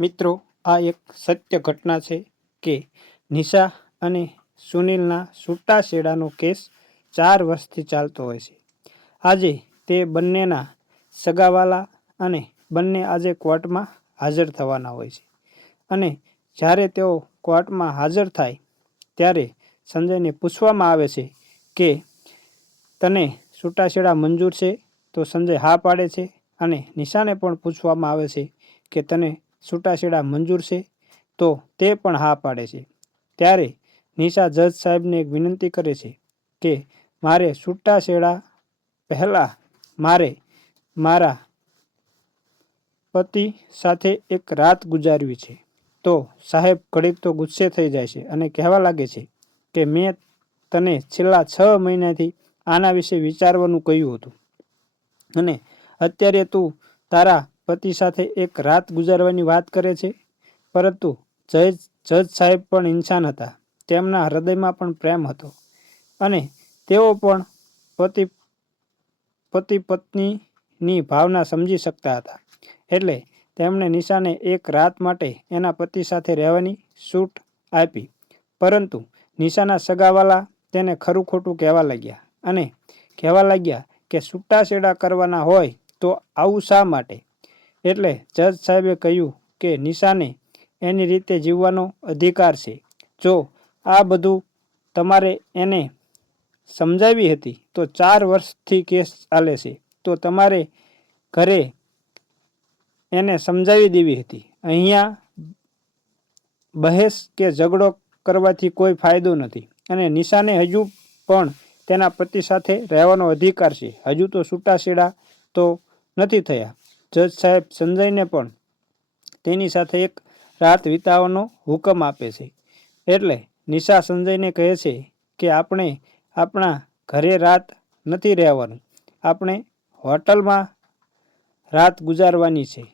મિત્રો, આ એક સત્ય ઘટના છે કે નિશા અને સુનિલના છૂટાછેડાનો કેસ ચાર વર્ષથી ચાલતો હોય છે. આજે તે બંનેના સગાવાલા અને બંને આજે કોર્ટમાં હાજર થવાના હોય છે. અને જ્યારે તેઓ કોર્ટમાં હાજર થાય, ત્યારે સંજયને પૂછવામાં આવે છે કે તને છૂટાછેડા મંજૂર છે? તો સંજય હા પાડે છે અને નિશાને પણ પૂછવામાં આવે છે કે તને છૂટાછેડા મંજૂર છે, તો તે પણ હા પાડે છે. ત્યારે નિશા જજ સાહેબને એક વિનંતી કરે છે કે મારે છૂટાછેડા પહેલાં મારે મારા પતિ સાથે એક રાત ગુજારવી છે. તો સાહેબ ઘડીક તો ગુસ્સે થઈ જાય છે અને કહેવા લાગે છે કે મેં તને છેલ્લા છ મહિનાથી આના વિશે વિચારવાનું કહ્યું હતું. અને અત્યારે તું તારા પતિ સાથે એક રાત ગુજારવાની વાત કરે છે. પરંતુ જજ જજ સાહેબ પણ ઇન્સાન હતા. તેમના હૃદયમાં પણ પ્રેમ હતો. અને તેઓ પણ પતિ પતિ પત્નીની ભાવના સમજી શકતા હતા. એટલે તેમણે નિશાને એક રાત માટે એના પતિ સાથે રહેવાની છૂટ આપી. પરંતુ નિશાના સગાવાલા તેને ખરું ખોટું કહેવા લાગ્યા. અને કહેવા લાગ્યા કે છૂટાછેડા કરવાના હોય તો આવું શા માટે? એટલે જજ સાહેબે કહ્યું કે નિશાને એની રીતે જીવવાનો અધિકાર છે. જો આ બધું તમારે એને સમજાવી હતી, તો ચાર વર્ષથી કેસ ચાલે છે. તો તમારે ઘરે એને સમજાવી દેવી હતી. અહીંયા બહેસ કે ઝઘડો કરવાથી કોઈ ફાયદો નથી. અને નિશાને હજુ પણ તેના પતિ સાથે રહેવાનો અધિકાર છે. હજુ તો છૂટાછેડા તો નથી થયા. જજ સાહેબ સંજયને પણ તેની સાથે એક રાત વિતાવવાનો હુકમ આપે છે. એટલે નિશા સંજયને કહે છે કે આપણે આપણા ઘરે રાત નથી રહેવાનું. આપણે હોટલમાં રાત ગુજારવાની છે.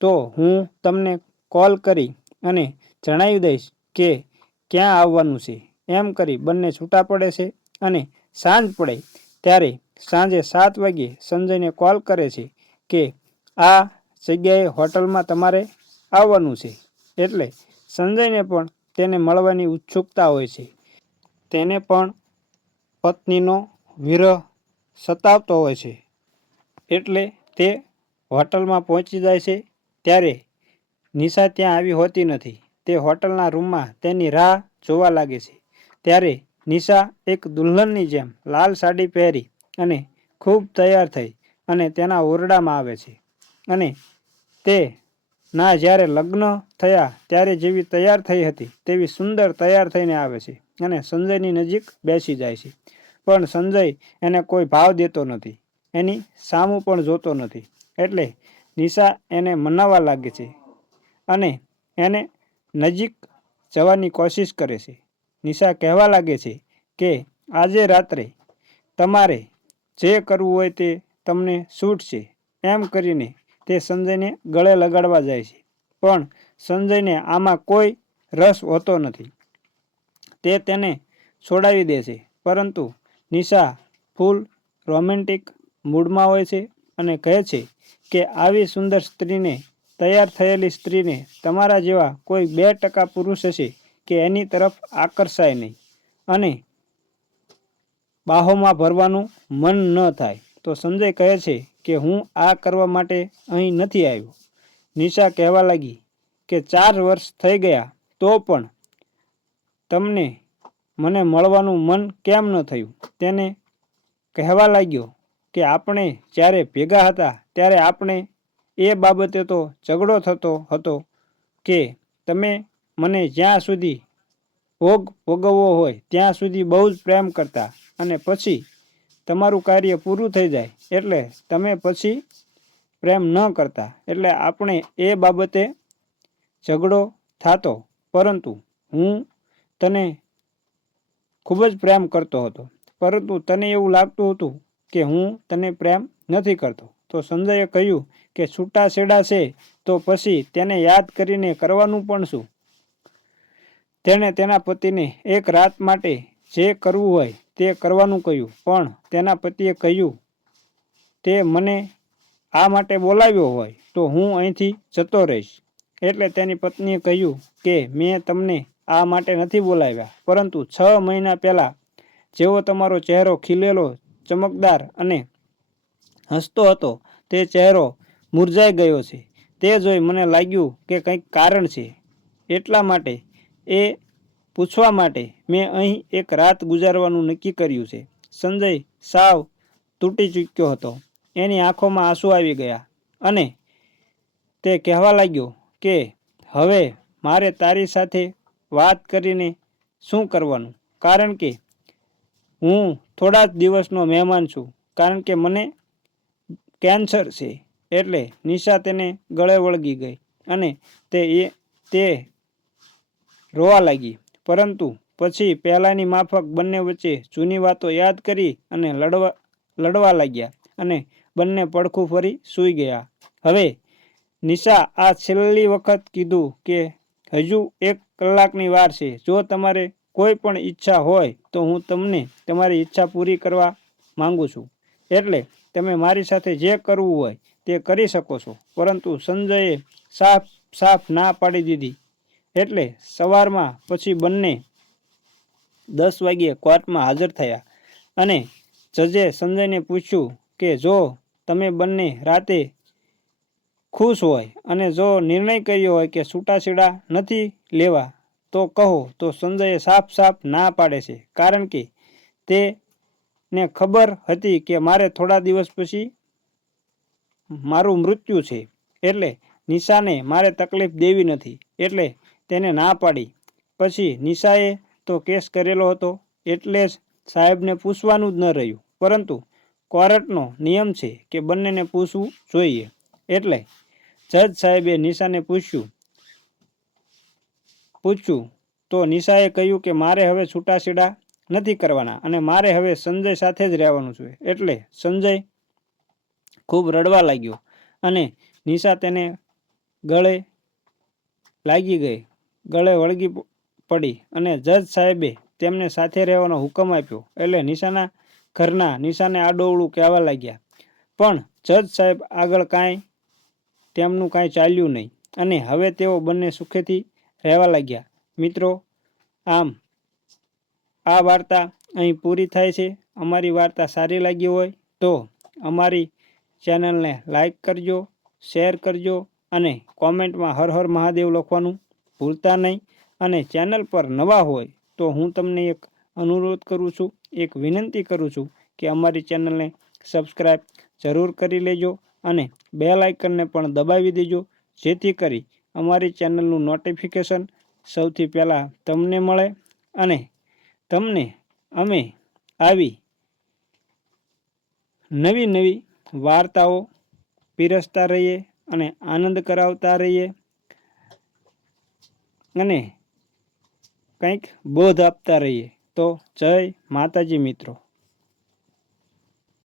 તો હું તમને કોલ કરી અને જણાવી દઈશ કે ક્યાં આવવાનું છે. એમ કરી બંને છૂટા પડે છે અને સાંજ પડે. ત્યારે સાંજે સાત વાગ્યે સંજયને કોલ કરે છે કે આ જગ્યાએ હોટલમાં તમારે આવવાનું છે. એટલે સંજયને પણ તેને મળવાની ઉત્સુકતા હોય છે. તેને પણ પત્નીનો વિરહ સતાવતો હોય છે. એટલે તે હોટલમાં પહોંચી જાય છે ત્યારે નિશા ત્યાં આવી હોતી નથી. તે હોટલના રૂમમાં તેની રાહ જોવા લાગે છે. ત્યારે નિશા એક દુલ્હનની જેમ લાલ સાડી પહેરી અને ખૂબ તૈયાર થઈ અને તેના ઓરડામાં આવે છે. અને તે ના જ્યારે લગ્ન થયા ત્યારે જેવી તૈયાર થઈ હતી, તેવી સુંદર તૈયાર થઈને આવે છે અને સંજયની નજીક બેસી જાય છે. પણ સંજય એને કોઈ ભાવ દેતો નથી. એની સામું પણ જોતો નથી. એટલે નિશા એને મનાવવા લાગે છે અને એને નજીક જવાની કોશિશ કરે છે. નિશા કહેવા લાગે છે કે, આજે રાત્રે તમારે જે કરવું હોય તે તમને છૂટ છે. એમ કરીને તે સંજયને ગળે લગાડવા જાય છે. પણ સંજયને આમાં કોઈ રસ હોતો નથી. તે તેને છોડાવી દે છે. પરંતુ નિશા ફૂલ રોમેન્ટિક મૂડમાં હોય છે અને કહે છે કે આવી સુંદર સ્ત્રીને, તૈયાર થયેલી સ્ત્રીને તમારા જેવા કોઈ બે ટકા પુરુષ હશે કે એની તરફ આકર્ષાય નહીં. અને બાહોમાં ભરવાનું મન ન થાય. તો સંજય કહે છે કે હું આ કરવા માટે અહીં નથી આવ્યો. નિશા કહેવા લાગી કે ચાર વર્ષ થઈ ગયા તો પણ તમને મને મળવાનું મન કેમ ન થયું? તેને કહેવા લાગ્યો કે આપણે જ્યારે ભેગા હતા ત્યારે આપણે એ બાબતે તો ઝઘડો થતો હતો કે તમે મને જ્યાં સુધી ભોગ ભોગવવો હોય ત્યાં સુધી બહુ જ પ્રેમ કરતા અને પછી તમારું કાર્ય પૂરું થઈ જાય, એટલે તમે પછી પ્રેમ ન કરતા. એટલે આપણે એ બાબતે ઝઘડો થતો, પરંતુ હું તને ખૂબ જ પ્રેમ કરતો હતો. પરંતુ તને એવું લાગતું હતું કે હું તને પ્રેમ નથી કરતો. તો સંજયે કહ્યું કે છૂટાછેડા છે, તો પછી તેને યાદ કરીને કરવાનું પણ શું? તેણે તેના પતિને એક રાત માટે જે કરવું હોય તે કરવાનું કહ્યું. પણ તેના પતિએ કહ્યું, તે મને આ માટે બોલાવ્યો હોય તો હું અહીંથી જતો રહીશ. એટલે તેની પત્નીએ કહ્યું કે, મેં તમને આ માટે નથી બોલાવ્યા. પરંતુ છ મહિના પહેલાં જેવો તમારો ચહેરો ખીલેલો ચમકદાર અને હસતો હતો, તે ચહેરો મુરઝાઈ ગયો છે. તે જોઈ મને લાગ્યું કે કંઈક કારણ છે. એટલા માટે એ પૂછવા માટે મેં અહીં એક રાત ગુજારવાનું નક્કી કર્યું છે. સંજય સાવ તૂટી ચૂક્યો હતો. એની આંખોમાં આંસુ આવી ગયા અને તે કહેવા લાગ્યો કે, હવે મારે તારી સાથે વાત કરીને શું કરવાનું? કારણ કે હું થોડા જ દિવસનો મહેમાન છું. કારણ કે મને કેન્સર છે એટલે નિશા તેને ગળે વળગી ગઈ અને તે એ, તે રોવા લાગી. પરંતુ પછી પહેલાંની માફક બંને વચ્ચે જૂની વાતો યાદ કરી અને લડવા લડવા લાગ્યા અને બંને પડખું ફરી સૂઈ ગયા. હવે નિશા આ છેલ્લી વખત કીધું કે હજુ એક કલાકની વાર છે. જો તમારે કોઈ પણ ઈચ્છા હોય તો હું તમને તમારી ઈચ્છા પૂરી કરવા માંગુ છું. એટલે તમે મારી સાથે જે કરવું હોય તે કરી શકો છો. પરંતુ સંજયે સાફ સાફ ના પાડી દીધી. એટલે સવારમાં પછી બંને દસ વાગ્યે કોર્ટમાં હાજર થયા. અને જજે સંજયને પૂછ્યું કે જો તમે બંને રાતે ખુશ હોય અને જો નિર્ણય કર્યો હોય કે છૂટાછેડા નથી લેવા, તો કહો તો સંજયે સાફ સાફ ના પાડે છે. કારણ કે તેને ખબર હતી કે મારે થોડા દિવસ પછી મારું મૃત્યુ છે. એટલે નિશાને મારે તકલીફ દેવી નથી. એટલે તેને ના પાડી. પછી નિશાએ તો કેસ કરેલો હતો એટલે જ સાહેબને પૂછવાનું જ ન રહ્યું. પરંતુ કોર્ટનો નિયમ છે કે બંનેને પૂછવું જોઈએ. એટલે જજ સાહેબે નિશાને પૂછ્યું પૂછ્યું, તો નિશાએ કહ્યું કે મારે હવે છૂટાછેડા નથી કરવાના અને મારે હવે સંજય સાથે જ રહેવાનું છે. એટલે સંજય ખૂબ રડવા લાગ્યો અને નિશા તેને ગળે લાગી ગઈ. ગળે વળગી પડી અને જજ સાહેબે તેમને સાથે રહેવાનો હુકમ આપ્યો. એટલે નિશાના, ઘરના નિશાને આડોવળું કહેવા લાગ્યા. પણ જજ સાહેબ આગળ કાંઈ તેમનું કાંઈ ચાલ્યું નહીં અને હવે તેઓ બંને સુખેથી રહેવા લાગ્યા. મિત્રો, આમ આ વાર્તા અહીં પૂરી થાય છે. અમારી વાર્તા સારી લાગી હોય તો અમારી ચેનલને લાઈક કરજો, શેર કરજો અને કોમેન્ટમાં હર હર મહાદેવ લખવાનું ભૂલતા નહીં અને ચેનલ પર નવા હોય તો હું તમને એક અનુરોધ કરું છું, એક વિનંતી કરું છું કે અમારી ચેનલને સબસ્ક્રાઈબ જરૂર કરી લેજો અને બે લાઇકનને પણ દબાવી દેજો, જેથી કરી અમારી ચેનલનું નોટિફિકેશન સૌથી પહેલાં તમને મળે અને તમને અમે આવી નવી નવી વાર્તાઓ પીરસતા રહીએ અને આનંદ કરાવતા રહીએ. અને કંઈક બોધ આપતા રહીએ. તો જય માતાજી મિત્રો.